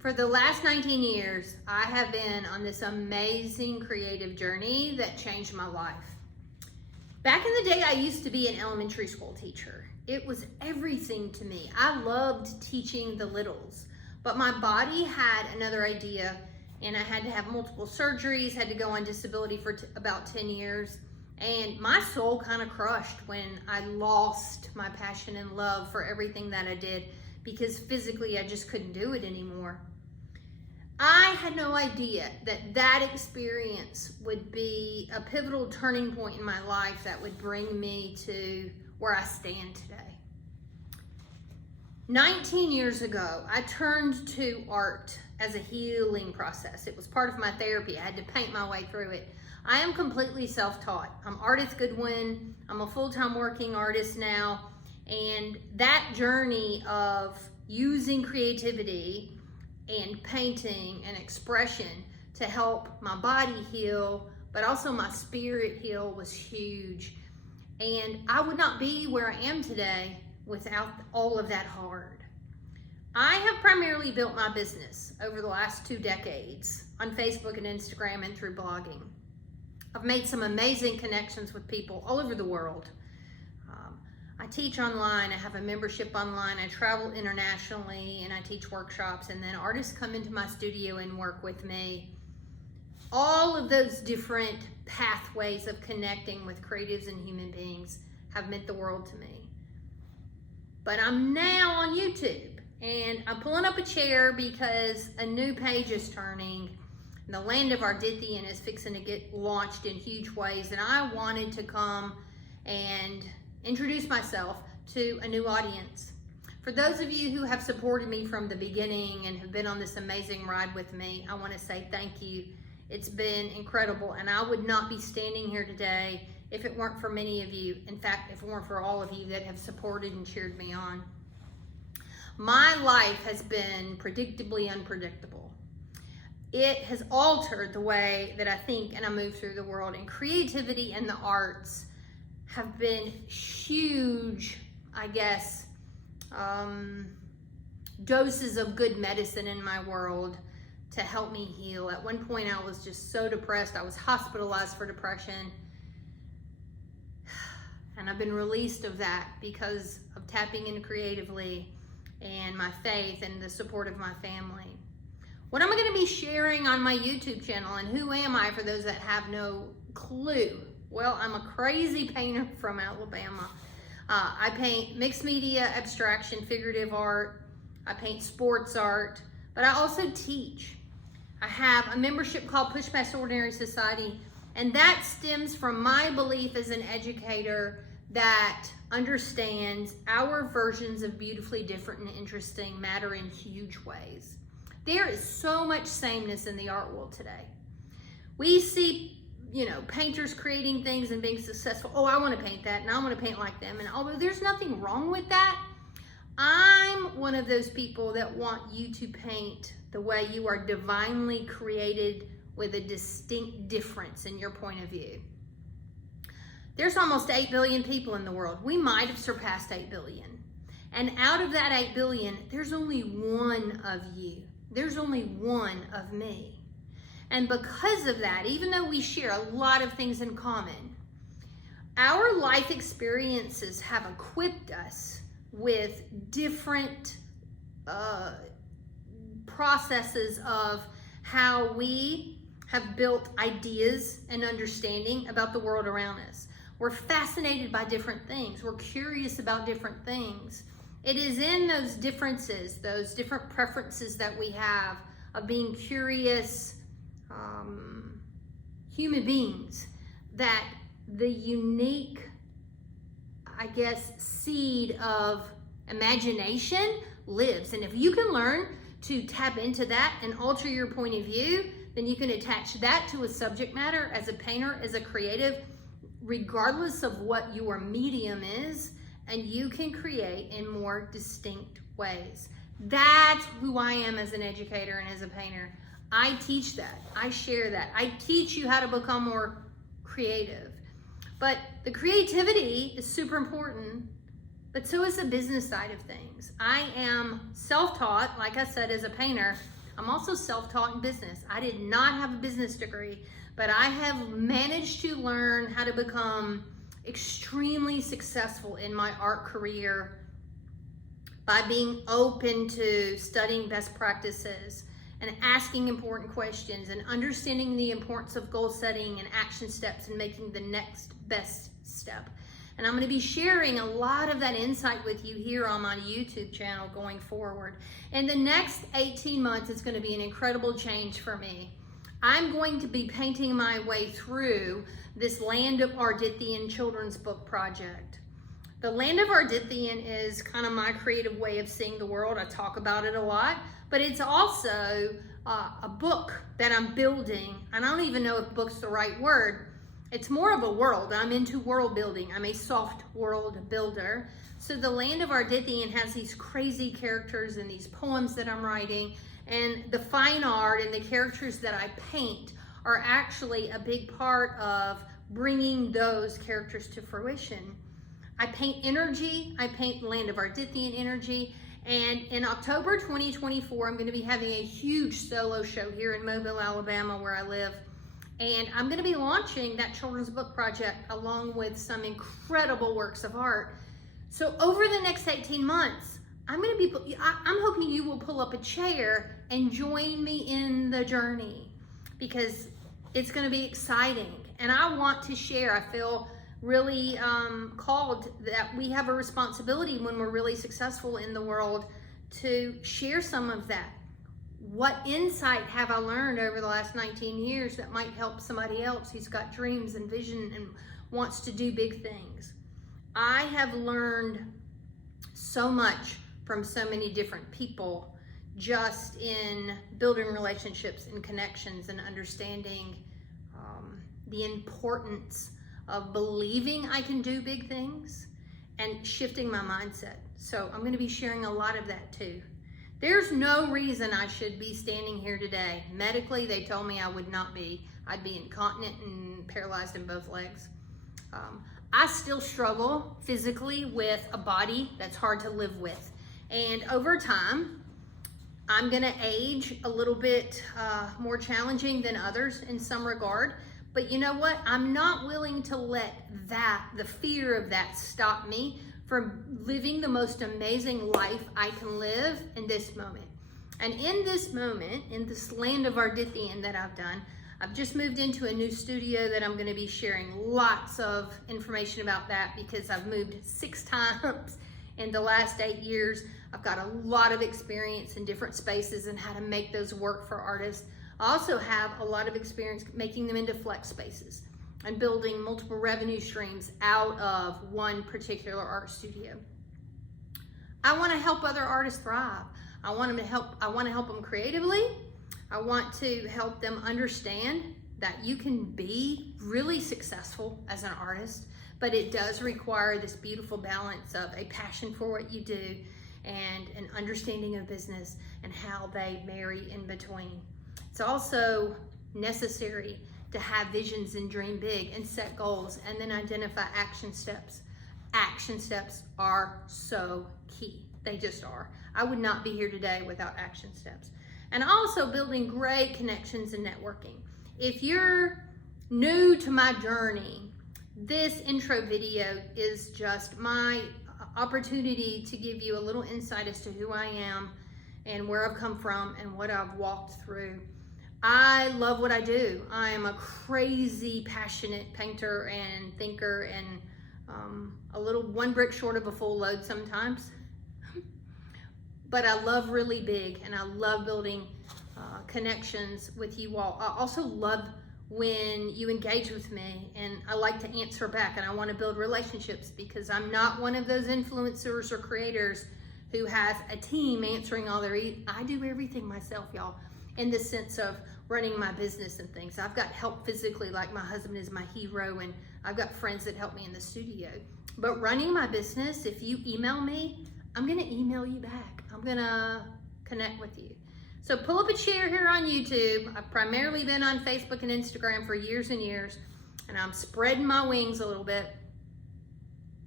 For the last 19 years, I have been on this amazing creative journey that changed my life. Back in the day, I used to be an elementary school teacher. It was everything to me. I loved teaching the littles, but my body had another idea, and I had to have multiple surgeries, had to go on disability for about 10 years, and my soul kind of crushed when I lost my passion and love for everything that I did, because physically I just couldn't do it anymore. I had no idea that that experience would be a pivotal turning point in my life that would bring me to where I stand today. 19 years ago, I turned to art as a healing process. It was part of my therapy. I had to paint my way through it. I am completely self-taught. I'm Ardith Goodwin. I'm a full-time working artist now. And that journey of using creativity and painting and expression to help my body heal, but also my spirit heal, was huge. And I would not be where I am today without all of that hard. I have primarily built my business over the last 2 decades on Facebook and Instagram and through blogging. I've made some amazing connections with people all over the world. I teach online, I have a membership online, I travel internationally, and I teach workshops, and then artists come into my studio and work with me. All of those different pathways of connecting with creatives and human beings have meant the world to me. But I'm now on YouTube, and I'm pulling up a chair because a new page is turning. The Land of Ardithian is fixing to get launched in huge ways, and I wanted to come and introduce myself to a new audience. For those of you who have supported me from the beginning and have been on this amazing ride with me, I want to say thank you. It's been incredible, and I would not be standing here today if it weren't for many of you. In fact, if it weren't for all of you that have supported and cheered me on. My life has been predictably unpredictable. It has altered the way that I think and I move through the world, and creativity and the arts have been huge, I guess, doses of good medicine in my world to help me heal. At one point, I was just so depressed. I was hospitalized for depression. And I've been released of that because of tapping in creatively and my faith and the support of my family. What am I going to be sharing on my YouTube channel, and who am I for those that have no clue? Well, I'm a crazy painter from Alabama. I paint mixed media, abstraction, figurative art. I paint sports art, but I also teach. I have a membership called Push Past Ordinary Society, and that stems from my belief as an educator that understands our versions of beautifully different and interesting matter in huge ways. There is so much sameness in the art world today. We see painters creating things and being successful. Oh, I want to paint that, and I want to paint like them. And although there's nothing wrong with that, I'm one of those people that want you to paint the way you are divinely created, with a distinct difference in your point of view. There's almost 8 billion people in the world. We might have surpassed 8 billion. And out of that 8 billion, there's only one of you. There's only one of me. And because of that, even though we share a lot of things in common, our life experiences have equipped us with different processes of how we have built ideas and understanding about the world around us. We're fascinated by different things. We're curious about different things. It is in those differences, those different preferences that we have of being curious human beings, that the unique, I guess, seed of imagination lives. And if you can learn to tap into that and alter your point of view, then you can attach that to a subject matter as a painter, as a creative, regardless of what your medium is, and you can create in more distinct ways. That's who I am as an educator and as a painter. I teach that. I share that. I teach you how to become more creative. But the creativity is super important, but so is the business side of things. I am self-taught, like I said, as a painter, I'm also self-taught in business. I did not have a business degree, but I have managed to learn how to become extremely successful in my art career by being open to studying best practices and asking important questions and understanding the importance of goal setting and action steps and making the next best step. And I'm going to be sharing a lot of that insight with you here on my YouTube channel going forward. In the next 18 months, it's going to be an incredible change for me. I'm going to be painting my way through this Land of Ardithian children's book project. The Land of Ardithian is kind of my creative way of seeing the world. I talk about it a lot, but it's also a book that I'm building. And I don't even know if book's the right word. It's more of a world. I'm into world building. I'm a soft world builder. So the Land of Ardithian has these crazy characters and these poems that I'm writing, and the fine art and the characters that I paint are actually a big part of bringing those characters to fruition. I paint energy. I paint Land of Ardithian energy. And in October 2024, I'm going to be having a huge solo show here in Mobile, Alabama, where I live. And I'm going to be launching that children's book project along with some incredible works of art. So over the next 18 months, I'm hoping you will pull up a chair and join me in the journey, because it's going to be exciting. And I want to share. I feel really called that we have a responsibility when we're really successful in the world to share some of that. What insight have I learned over the last 19 years that might help somebody else who's got dreams and vision and wants to do big things? I have learned so much from so many different people just in building relationships and connections and understanding the importance of believing I can do big things and shifting my mindset. So I'm going to be sharing a lot of that too. There's no reason I should be standing here today. Medically, they told me I would not be. I'd be incontinent and paralyzed in both legs. I still struggle physically with a body that's hard to live with. And over time, I'm gonna age a little bit more challenging than others in some regard. But you know what? I'm not willing to let the fear of that stop me from living the most amazing life I can live in this moment. And in this moment, in this Land of Ardithian that I've done, I've just moved into a new studio that I'm gonna be sharing lots of information about that, because I've moved 6 times in the last 8 years. I've got a lot of experience in different spaces and how to make those work for artists. I also have a lot of experience making them into flex spaces and building multiple revenue streams out of one particular art studio. I want to help other artists thrive. I want to help them creatively. I want to help them understand that you can be really successful as an artist, but it does require this beautiful balance of a passion for what you do and an understanding of business and how they marry in between. It's also necessary to have visions and dream big and set goals and then identify action steps. Action steps are so key. They just are. I would not be here today without action steps. And also building great connections and networking. If you're new to my journey, this intro video is just my opportunity to give you a little insight as to who I am and where I've come from and what I've walked through. I love what I do. I am a crazy, passionate painter and thinker, and a little one brick short of a full load sometimes. But I love really big, and I love building connections with you all. I also love when you engage with me, and I like to answer back, and I want to build relationships, because I'm not one of those influencers or creators who has a team answering all their I do everything myself, y'all, in the sense of running my business and things. I've got help physically, like my husband is my hero, and I've got friends that help me in the studio. But running my business, if you email me, I'm gonna email you back. I'm gonna connect with you. So pull up a chair here on YouTube. I've primarily been on Facebook and Instagram for years and years, and I'm spreading my wings a little bit.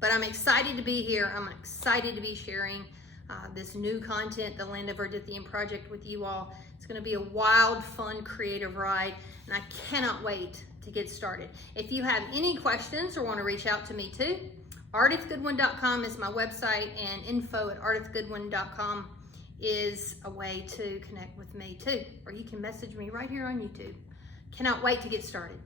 But I'm excited to be here. I'm excited to be sharing this new content, the Land of Ardithian project with you all. It's going to be a wild, fun, creative ride, and I cannot wait to get started. If you have any questions or want to reach out to me too, ardithgoodwin.com is my website, and info@ardithgoodwin.com is a way to connect with me too. Or you can message me right here on YouTube. Cannot wait to get started.